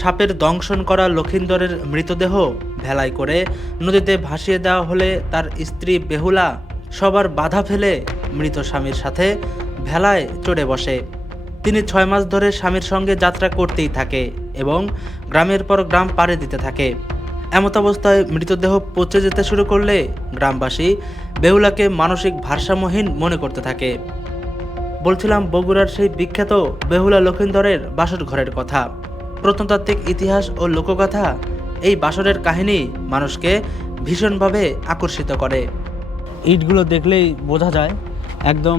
সাপের দংশন করা লক্ষিন্দরের মৃতদেহ ভেলাই করে নদীতে ভাসিয়ে দেওয়া হলে তার স্ত্রী বেহুলা সবার বাধা ফেলে মৃত স্বামীর সাথে ভেলায় চড়ে বসে। তিনি ছয় মাস ধরে স্বামীর সঙ্গে যাত্রা করতেই থাকে এবং গ্রামের পর গ্রাম পাড়ে দিতে থাকে। এমত অবস্থায় মৃতদেহ পচে যেতে শুরু করলে গ্রামবাসী বেহুলাকে মানসিক ভারসাম্যহীন মনে করতে থাকে। বলছিলাম বগুড়ার সেই বিখ্যাত বেহুলা লক্ষিন্দরের বাসর ঘরের কথা। প্রত্নতাত্ত্বিক ইতিহাস ও লোককথা এই বাসরের কাহিনী মানুষকে ভীষণভাবে আকর্ষিত করে। ইটগুলো দেখলেই বোঝা যায় একদম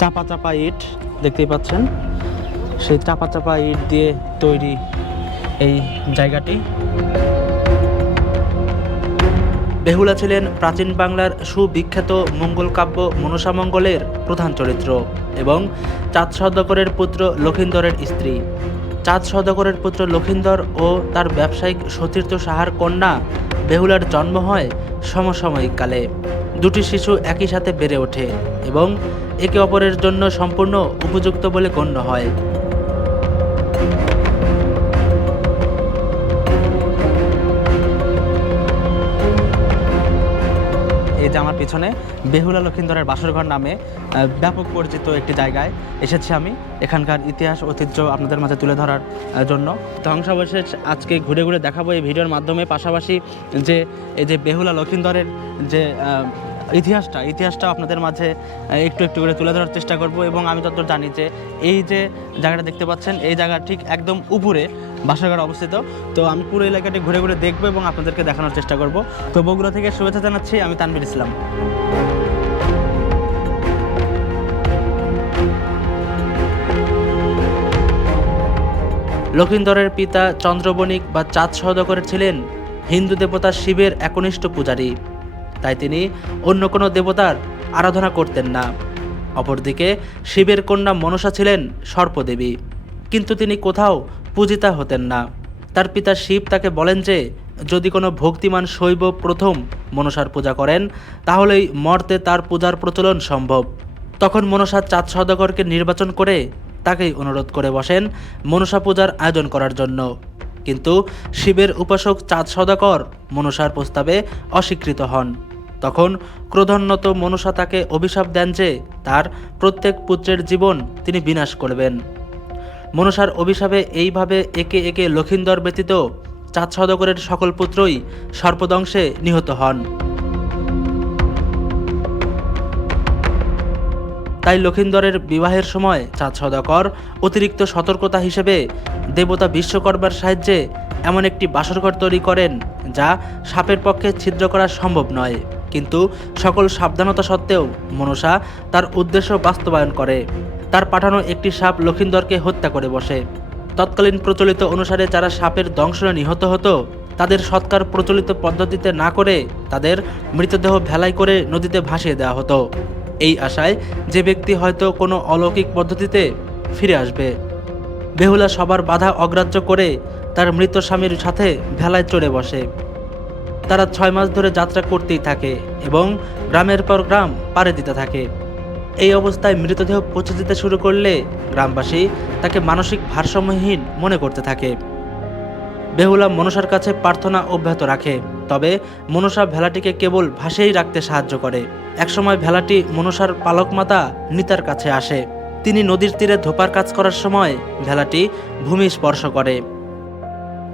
চাপা চাপা ইট দেখতেই পাচ্ছেন? সেই চাপা চাপা ইট দিয়ে তৈরি এই জায়গাটি। বেহুলা ছিলেন প্রাচীন বাংলার সুবিখ্যাত মঙ্গল কাব্য মনসামঙ্গলের প্রধান চরিত্র এবং চাঁদ সওদাগরের পুত্র লক্ষিন্দরের স্ত্রী। চাঁদ সদাগরের পুত্র লক্ষিন্দর ও তার ব্যবসায়িক সতীর্থ সাহার কন্যা বেহুলার জন্ম হয় সমসাময়িক কালে দুটি শিশু একই সাথে বেড়ে ওঠে এবং একে অপরের জন্য সম্পূর্ণ উপযুক্ত বলে গণ্য হয়। আমার পিছনে বেহুলা লক্ষিন্দরের বাসরঘর নামে ব্যাপক পরিচিত একটি জায়গায় এসেছি আমি। এখানকার ইতিহাস, ঐতিহ্য আপনাদের মাঝে তুলে ধরার জন্য। ধ্বংসাবশেষ আজকে ঘুরে ঘুরে দেখাবো এই ভিডিওর মাধ্যমে। পাশাপাশি যে, এই যে বেহুলা লক্ষিন্দরের যে ইতিহাসটা ইতিহাসটা আপনাদের মাঝে একটু একটু করে তুলে ধরার চেষ্টা করব এবং আমি যতদূর জানি যে এই যে জায়গাটা দেখতে পাচ্ছেন, এই জায়গার ঠিক একদম উপরে বাসাঘর অবস্থিত। তো আমি পুরো এলাকাটি ঘুরে ঘুরে দেখব এবং আপনাদেরকে দেখানোর চেষ্টা করব। তো বগুড়া থেকে শুভেচ্ছা জানাচ্ছি, আমি তানবির ইসলাম। লক্ষিন্দরের পিতা চন্দ্রবণিক বা চাঁদ সহদকরের ছিলেন হিন্দু দেবতা শিবের একনিষ্ঠ পূজারী। তাই তিনি অন্য কোনো দেবতার আরাধনা করতেন না। অপরদিকে শিবের কন্যা মনসা ছিলেন সর্পদেবী, কিন্তু তিনি কোথাও পূজিতা হতেন না। তার পিতা শিব তাকে বলেন যে, যদি কোনো ভক্তিমান শৈব প্রথম মনসার পূজা করেন, তাহলেই মর্তে তার পূজার প্রচলন সম্ভব। তখন মনসা চাঁদ সদাগরকে নির্বাচন করে তাকেই অনুরোধ করে বসেন মনসা পূজার আয়োজন করার জন্য। কিন্তু শিবের উপাসক চাঁদ সদাকর মনসার প্রস্তাবে অস্বীকৃত হন। তখন ক্রোধোন্নত মনসা তাকে অভিশাপ দেন যে তার প্রত্যেক পুত্রের জীবন তিনি বিনাশ করবেন। মনসার অভিশাপে এইভাবে একে একে লক্ষিন্দর ব্যতীত চাঁদ সদগরের সকল পুত্রই সর্পদংশে নিহত হন। তাই লক্ষিন্দরের বিবাহের সময় চাঁদ সদাকর অতিরিক্ত সতর্কতা হিসেবে দেবতা বিশ্বকর্মার সাহায্যে এমন একটি বাসরঘর তৈরি করেন যা সাপের পক্ষে ছিদ্র করা সম্ভব নয়। কিন্তু সকল সাবধানতা সত্ত্বেও মনসা তার উদ্দেশ্য বাস্তবায়ন করে। তার পাঠানো একটি সাপ লক্ষিন্দরকে হত্যা করে বসে। তৎকালীন প্রচলিত অনুসারে যারা সাপের দংশনে নিহত হতো, তাদের সৎকার প্রচলিত পদ্ধতিতে না করে তাদের মৃতদেহ ভেলাই করে নদীতে ভাসিয়ে দেওয়া হতো। এই আশায় যে ব্যক্তি হয়তো কোনো অলৌকিক পদ্ধতিতে ফিরে আসবে। বেহুলা সবার বাধা অগ্রাহ্য করে তার মৃত স্বামীর সাথে ভেলায় চড়ে বসে। তারা ছয় মাস ধরে যাত্রা করতেই থাকে এবং গ্রামের পর গ্রাম পাড়ে দিতে থাকে। এই অবস্থায় মৃতদেহ পচে যেতে শুরু করলে গ্রামবাসী তাকে মানসিক ভারসাম্যহীন মনে করতে থাকে। বেহুলা মনসার কাছে প্রার্থনা অব্যাহত রাখে, তবে মনসা ভেলাটিকে কেবল ভাসেই রাখতে সাহায্য করে। একসময় ভেলাটি মনসার পালক মাতা নিতার কাছে আসে। তিনি নদীর তীরে ধোপার কাজ করার সময় ভেলাটি ভূমি স্পর্শ করে।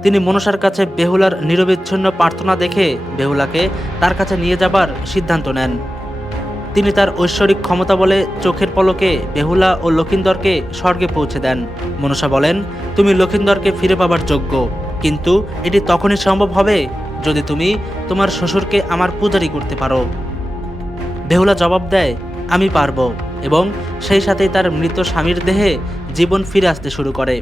তিনি মনসার কাছে বেহুলার নিরবিচ্ছিন্ন প্রার্থনা দেখে বেহুলাকে তার কাছে নিয়ে যাবার সিদ্ধান্ত নেন। তিনি তার ঐশ্বরিক ক্ষমতা বলে চোখের পলকে বেহুলা ও লক্ষিন্দরকে স্বর্গে পৌঁছে দেন। মনসা বলেন, তুমি লক্ষিন্দরকে ফিরে পাবার যোগ্য। কিন্তু এটি তখনই সম্ভব হবে যদি তুমি তোমার শ্বশুরকে আমার পূজারি করতে পারো। বেহুলা জবাব দেয়, আমি পারব। এবং সেই সাথেই তার মৃত স্বামীর দেহে জীবন ফিরে আসতে শুরু করে।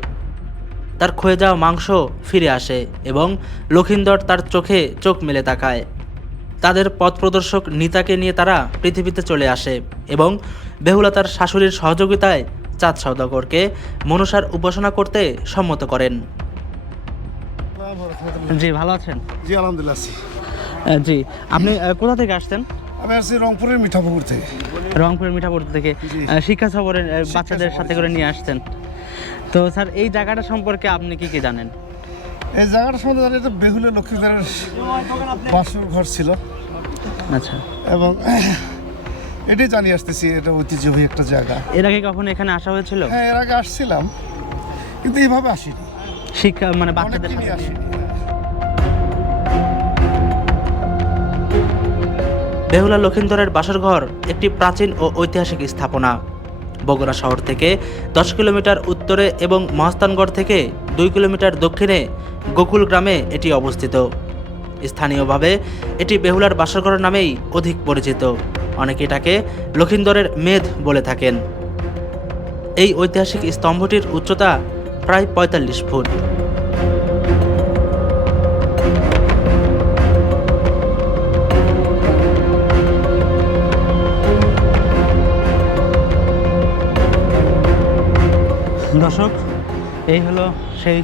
তার ক্ষয়ে যাওয়া মাংস ফিরে আসে এবং লক্ষিন্দর তার চোখে চোখ মেলে তাকায়। তাদের পথ প্রদর্শক নিতাকে নিয়ে তারা পৃথিবীতে চলে আসে এবং বেহুলা তার শাশুড়ির সহযোগিতায় চাঁদ সওদাগরকে মনসার উপাসনা করতে সম্মত করেন। জি ভালো আছেন? জি আলহামদুলিল্লাহ আছি। জি আপনি কোথা থেকে আসছেন? আমি আসছি রংপুরের মিঠাপুকুর থেকে। রংপুরের মিঠাপুর থেকে। শিক্ষা সফরের বাচ্চাদের সাথে করে নিয়ে আসছেন। তো স্যার এই জায়গাটা সম্পর্কে আপনি কি কি জানেন? এই জায়গাটা সম্বন্ধে জানি এটা বেহুলে লক্ষ্মীদারের বাসর ঘর ছিল। আচ্ছা। এবং এটাই জানিয়ে আসতেছি এটা ঐতিহ্যবাহী একটা জায়গা। এর আগে কখনো এখানে আসা হয়েছিল? হ্যাঁ এর আগে আসছিলাম কিন্তু এইভাবে আসিনি। শিক্ষা মানে বাচ্চাদের সাথে? আসিনি বেহুলা লক্ষিন্দরের বাসরঘর একটি প্রাচীন ও ঐতিহাসিক স্থাপনা। বগুড়া শহর থেকে দশ কিলোমিটার উত্তরে এবং মহাস্তানগড় থেকে দুই কিলোমিটার দক্ষিণে গোকুল গ্রামে এটি অবস্থিত। স্থানীয়ভাবে এটি বেহুলার বাসরঘর নামেই অধিক পরিচিত। অনেকে এটাকে লক্ষিন্দরের মেধ বলে থাকেন। এই ঐতিহাসিক স্তম্ভটির উচ্চতা প্রায় পঁয়তাল্লিশ ফুট। দর্শক, এই হলো সেই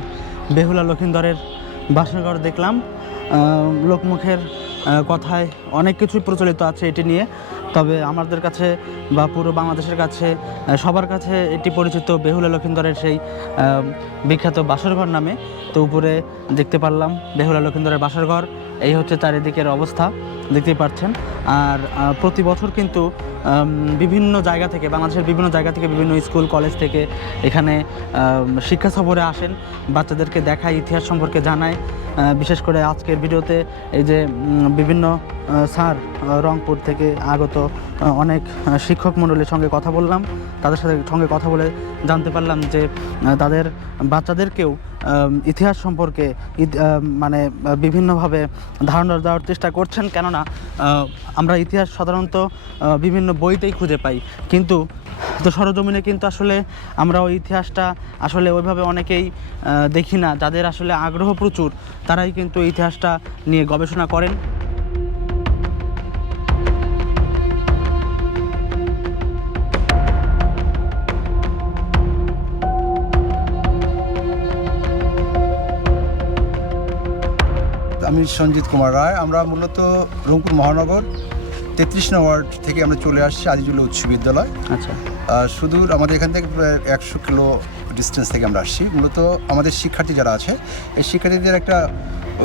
বেহুলা লক্ষিন্দরের বাসনগর দেখলাম। লোকমুখের কথায় অনেক কিছুই প্রচলিত আছে এটি নিয়ে। তবে আমাদের কাছে বা পুরো বাংলাদেশের কাছে সবার কাছে এটি পরিচিত বেহুলা লক্ষিন্দরের সেই বিখ্যাত বাসরঘর নামে। তো উপরে দেখতে পারলাম বেহুলা লক্ষিন্দরের বাসরঘর। এই হচ্ছে চারিদিকের অবস্থা, দেখতেই পাচ্ছেন আর প্রতি বছর কিন্তু বিভিন্ন জায়গা থেকে, বাংলাদেশের বিভিন্ন জায়গা থেকে, বিভিন্ন স্কুল, কলেজ থেকে এখানে শিক্ষা সফরে আসেন। বাচ্চাদেরকে দেখায়, ইতিহাস সম্পর্কে জানায়। বিশেষ করে আজকের ভিডিওতে এই যে বিভিন্ন স্যার রংপুর থেকে আগত অনেক শিক্ষক মণ্ডলীর সঙ্গে কথা বললাম। তাদের সাথে সঙ্গে কথা বলে জানতে পারলাম যে তাদের বাচ্চাদেরকেও ইতিহাস সম্পর্কে মানে বিভিন্নভাবে ধারণা দেওয়ার চেষ্টা করছেন, কেননা আমরা ইতিহাস সাধারণত বিভিন্ন বইতেই খুঁজে পাই। কিন্তু, তো সরজমিনে কিন্তু আসলে আমরা ওই ইতিহাসটা আসলে ওইভাবে অনেকেই দেখি না। যাদের আসলে আগ্রহ প্রচুর, তারাই কিন্তু ইতিহাসটা নিয়ে গবেষণা করেন। আমি সঞ্জিত কুমার রায়। আমরা মূলত রংপুর মহানগর তেত্রিশ নং ওয়ার্ড থেকে আমরা চলে আসছি আজিজুল উচ্চ বিদ্যালয়। আচ্ছা। সুদূর আমাদের এখান থেকে প্রায় একশো কিলো ডিস্টেন্স থেকে আমরা আসছি। মূলত আমাদের শিক্ষার্থী যারা আছে এই শিক্ষার্থীদের একটা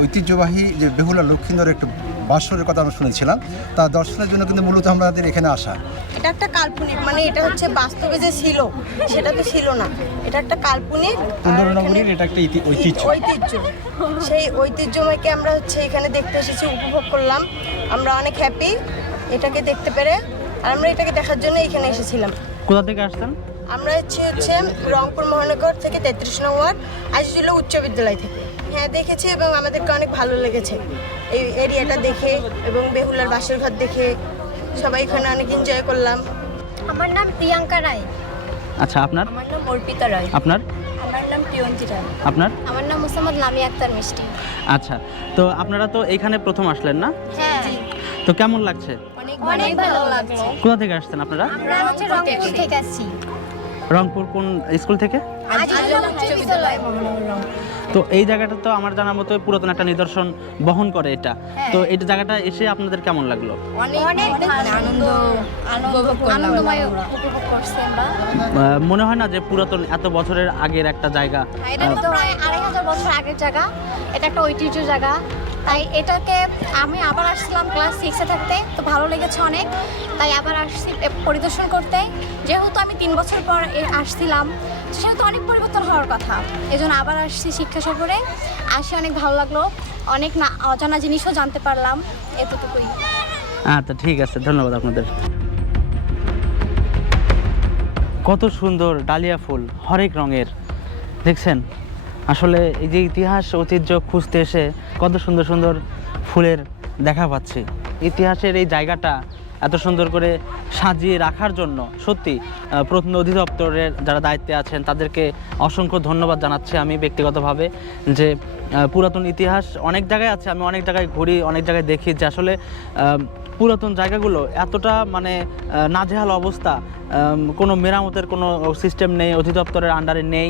ঐতিহ্যবাহী যে বেহুলা লক্ষিন্দর একটা বাসরের কথা আমরা শুনেছিলাম তা দর্শনের জন্য কিন্তু মূলত আমাদের এখানে আসা। এটা একটা কাল্পনিক মানে এটা হচ্ছে বাস্তবে যে ছিল সেটা তো ছিল না। এটা একটা কাল্পনিক আর এটা একটা ঐতিহ্য। ঐতিহ্য। সেই ঐতিহ্যময়কে আমরা হচ্ছে এখানে দেখতে এসেছি উপভোগ করলাম। আমরা অনেক হ্যাপি এটাকে দেখতে পেরে আর আমরা এটাকে দেখার জন্য এখানে এসেছিলাম। কোথা থেকে আসছেন? আমরা হচ্ছে হচ্ছে রংপুর মহানগর থেকে তেত্রিশ নং ওয়ার্ড উচ্চ বিদ্যালয় থেকে। হ্যাঁ দেখেছি এবং আমাদেরকে অনেক ভালো লেগেছে। এই এরিয়াটা দেখে এবং বেহুলার বাসের ঘর দেখে সবাই এখানে অনেক এনজয় করলাম। আমার নাম প্রিয়াঙ্কা রায়। আচ্ছা আপনার? আমার নাম অর্পিতা রায়। আপনার? আমার নাম প্রিয়ঞ্জি রায়। আপনার? আমার নাম মোসাম্মদ লামি আক্তার মিষ্টি। আচ্ছা তো আপনারা তো এইখানে প্রথম আসলেন না? হ্যাঁ। তো কেমন লাগছে? অনেক অনেক ভালো লাগছে। কোথা থেকে আসছেন আপনারা? আমরা হচ্ছে রংপুর থেকে আসছি। রংপুর কোন স্কুল থেকে? আজিজুল্লাহ উচ্চ বিদ্যালয় তো এই জায়গাটা তো আমার জানার মতো পুরাতন একটা নিদর্শন বহন করে এটা। হ্যাঁ। তো এই জায়গাটা এসে আপনাদের কেমন লাগল? মনে হয় না যে পুরাতন এত বছরের আগের একটা জায়গা? এটা প্রায় আড়াই হাজার বছর আগের জায়গা। এটা একটা ঐতিহ্য জায়গা। তাই এটাকে আমি আবার আসছিলাম ক্লাস সিক্সে থাকতে, তো ভালো লেগেছে অনেক। তাই আবার আসছি পরিদর্শন করতে। যেহেতু আমি তিন বছর পর আসছিলাম সেহেতু অনেক পরিবর্তন হওয়ার কথা। এই জন্য আবার আসছি শিক্ষা সফরে। আসে অনেক ভালো লাগল। অনেক না, অজানা জিনিসও জানতে পারলাম এতটুকুই। আচ্ছা ঠিক আছে। ধন্যবাদ আপনাদের। কত সুন্দর ডালিয়া ফুল, হরেক রঙের। দেখছেন? আসলে এই যে ইতিহাস, ঐতিহ্য খুঁজতে এসে কত সুন্দর সুন্দর ফুলের দেখা পাচ্ছি। ইতিহাসের এই জায়গাটা এত সুন্দর করে সাজিয়ে রাখার জন্য সত্যি প্রত্ন অধিদপ্তরের যারা দায়িত্বে আছেন, তাদেরকে অসংখ্য ধন্যবাদ জানাচ্ছি আমি ব্যক্তিগতভাবে যে পুরাতন ইতিহাস অনেক জায়গায় আছে, আমি অনেক জায়গায় ঘুরি, অনেক জায়গায় দেখি যে আসলে পুরাতন জায়গাগুলো এতটা মানে নাজেহাল অবস্থা কোনো মেরামতের কোনো সিস্টেম নেই, অধিদপ্তরের আন্ডারে নেই।